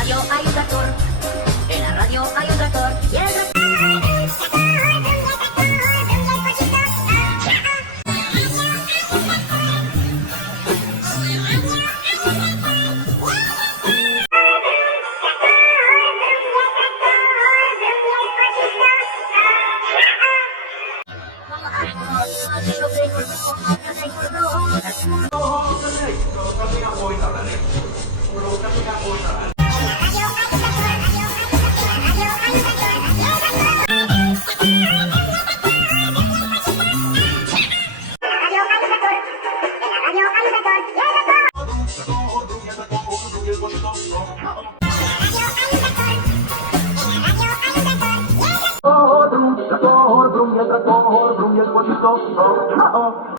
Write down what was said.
radio hay un tractor, en la radio hay un tractor, y el tractor...